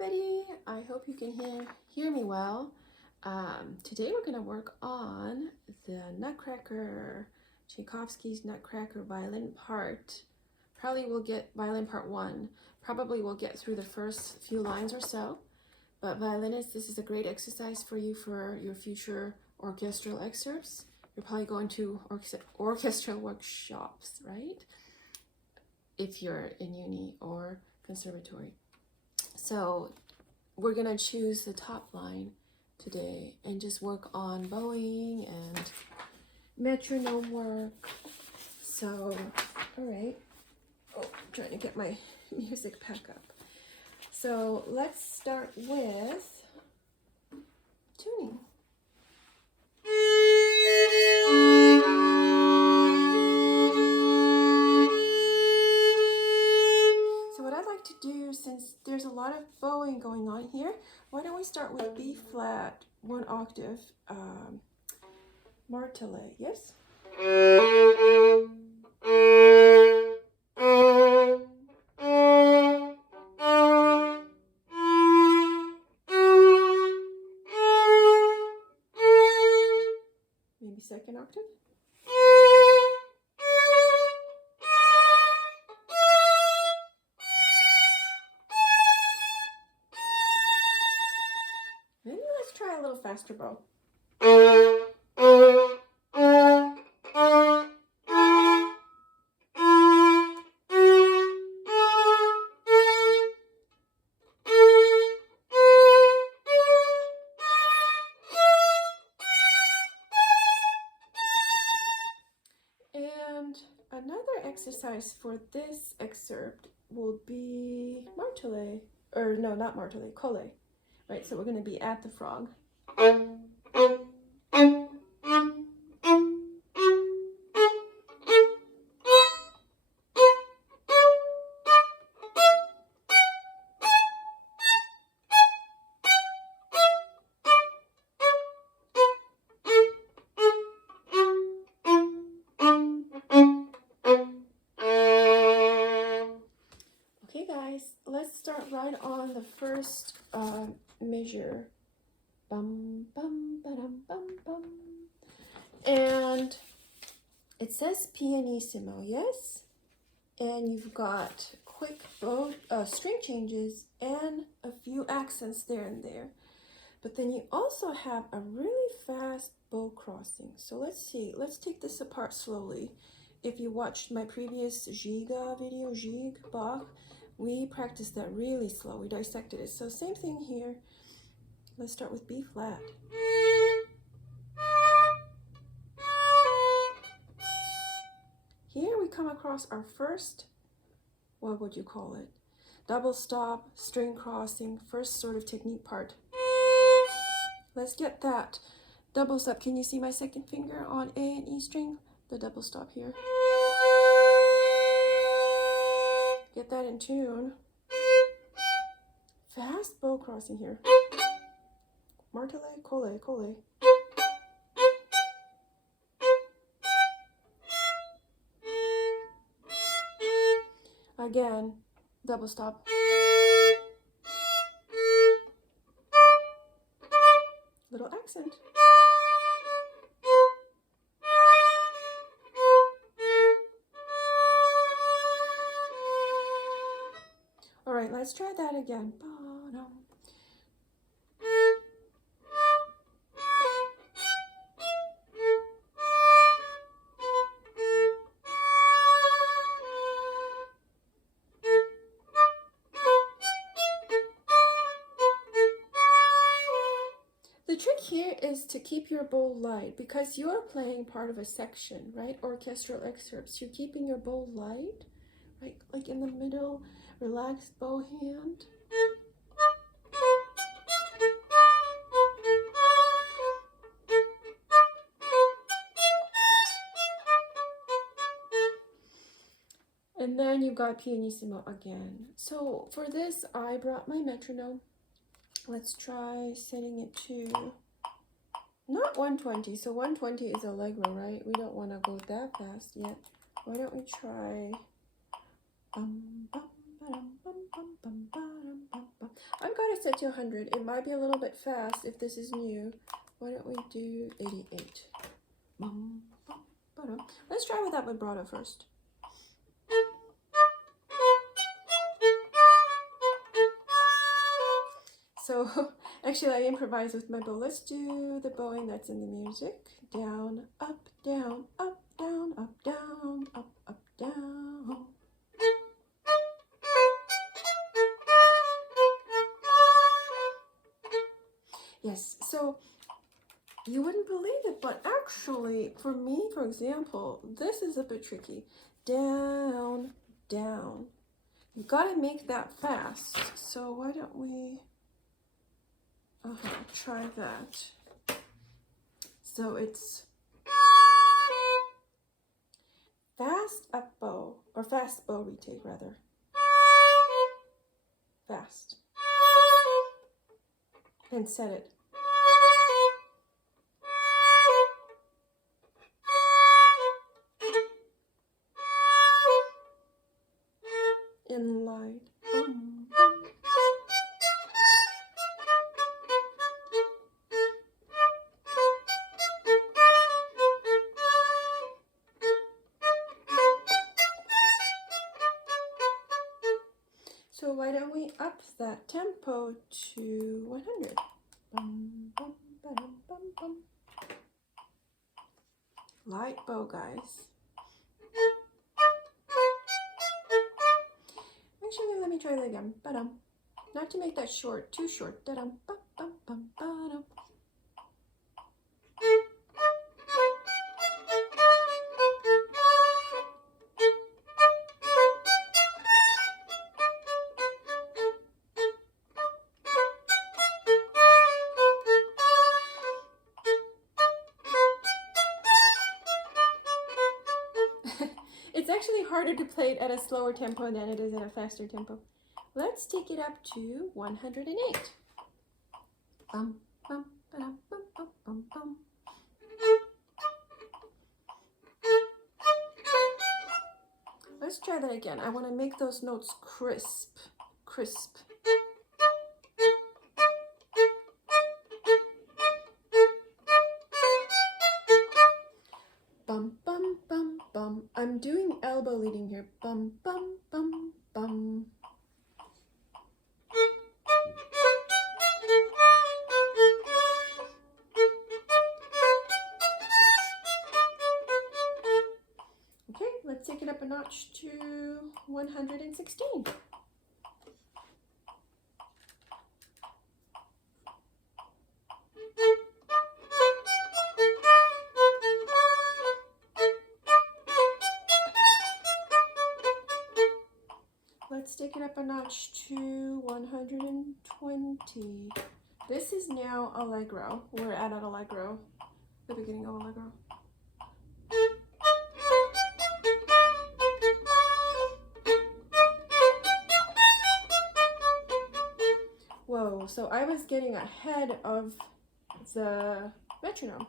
everybody, I hope you can hear me well. Today we're going to work on the Nutcracker, Tchaikovsky's Nutcracker violin part. Probably we'll get violin part 1. Probably we'll get through the first few lines or so. But violinists, this is a great exercise for you for your future orchestral excerpts. You're probably going to orchestral workshops, right? If you're in uni or conservatory. So we're gonna choose the top line today and just work on bowing and metronome work. So, all right. Oh, I'm trying to get my music pack up. So let's start with tuning. Since there's a lot of bowing going on here, why don't we start with B flat, 1 octave, martelé, yes? Maybe 2nd octave? Maybe let's try a little faster bow. And another exercise for this excerpt will be martelé, or no, not martelé, collé. Right, so we're going to be at the frog. Okay guys, let's start right on the first measure. Bum, bum, ba-dum, bum, bum. And it says pianissimo, yes? And you've got quick bow, string changes and a few accents there and there. But then you also have a really fast bow crossing. So let's see, let's take this apart slowly. If you watched my previous Giga video, Bach, we practiced that really slow. We dissected it. So same thing here. Let's start with B flat. Here we come across our first, what would you call it? Double stop, string crossing, first sort of technique part. Let's get that double stop. Can you see my 2nd finger on A and E string? The double stop here. Get that in tune. Fast bow crossing here. Martelé, collé, collé. Again, double stop. Little accent. All right, let's try that again. The trick here is to keep your bow light because you're playing part of a section, right? Orchestral excerpts. You're keeping your bow light, right? Like in the middle, relaxed bow hand. And then you've got pianissimo again. So for this, I brought my metronome. Let's try setting it to not 120. So 120 is allegro, right? We don't want to go that fast yet. Why don't we try I've got it set to 100. It might be a little bit fast if this is new. Why don't we do 88? Let's try with that vibrato first. So actually I improvise with my bow. Let's do the bowing that's in the music. Down, up, down, up, down, up, down, up, down. Yes, so you wouldn't believe it, but actually for me, for example, this is a bit tricky. Down, down. You gotta make that fast. So why don't we try that. So it's fast up bow, or fast bow retake rather. Fast. And set it. In light. So why don't we up that tempo to 100? Light bow, guys. Actually, let me try that again. Not to make that short, too short. It's actually harder to play it at a slower tempo than it is at a faster tempo. Let's take it up to 108. Let's try that again. I want to make those notes crisp. Crisp. Bum, bum, bum, bum. I'm doing elbow leading here. Bum, bum, bum, bum. Okay, let's take it up a notch to 116. Let's take it up a notch to 120. This is now allegro. We're at an allegro, the beginning of allegro. Whoa, so I was getting ahead of the metronome.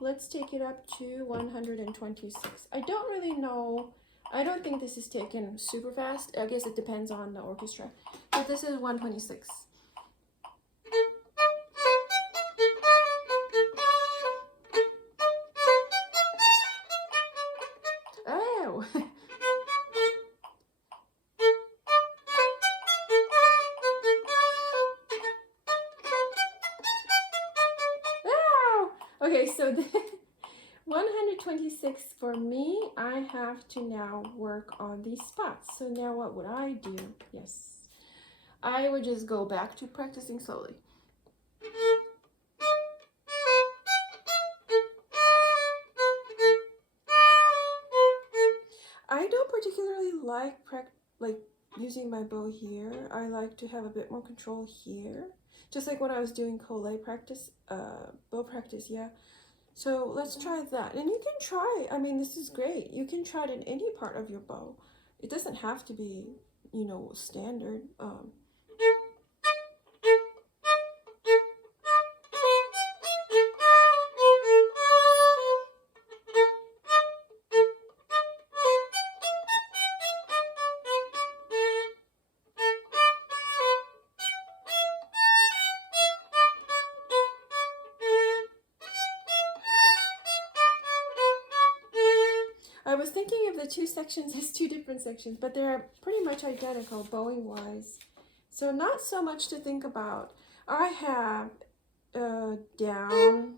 Let's take it up to 126. I don't really know. I don't think this is taken super fast. I guess it depends on the orchestra. But this is 126. Oh! Okay, so the 126 for me, I have to now work on these spots. So now what would I do? Yes, I would just go back to practicing slowly. I don't particularly like using my bow here. I like to have a bit more control here. Just like when I was doing collé practice, bow practice, yeah. So let's try that. And you can try, I mean, this is great. You can try it in any part of your bow. It doesn't have to be, you know, standard. I was thinking of the two sections as two different sections, but they're pretty much identical bowing wise. So not so much to think about. I have down,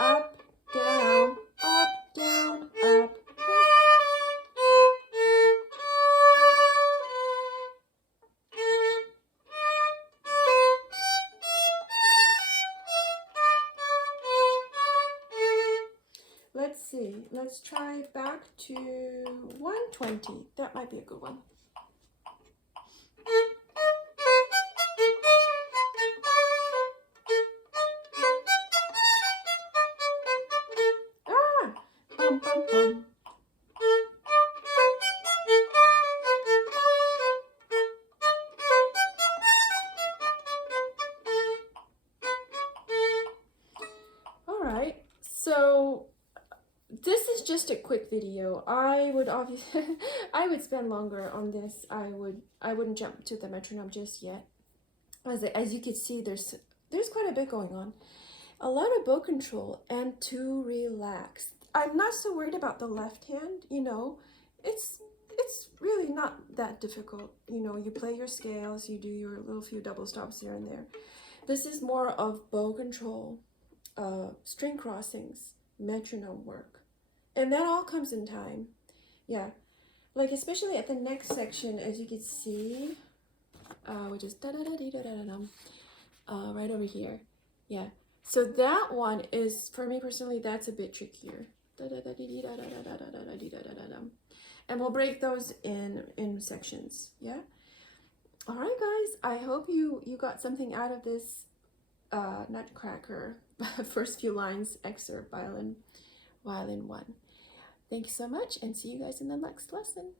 up, down, up, down, up. Let's see, let's try back to 120. That might be a good one. Ah! Bum, bum, bum. All right, so this is just a quick video. I would obviously I would spend longer on this. I wouldn't jump to the metronome just yet. As you can see, there's quite a bit going on. A lot of bow control and to relax. I'm not so worried about the left hand, you know. It's really not that difficult. You know, you play your scales, you do your little few double stops here and there. This is more of bow control, string crossings, metronome work. And that all comes in time. Yeah. Like especially at the next section, as you can see, which is right over here. Yeah. So that one is, for me personally, that's a bit trickier. And we'll break those in sections. Yeah. All right, guys. I hope you got something out of this Nutcracker first few lines excerpt, violin 1. Thank you so much, and see you guys in the next lesson.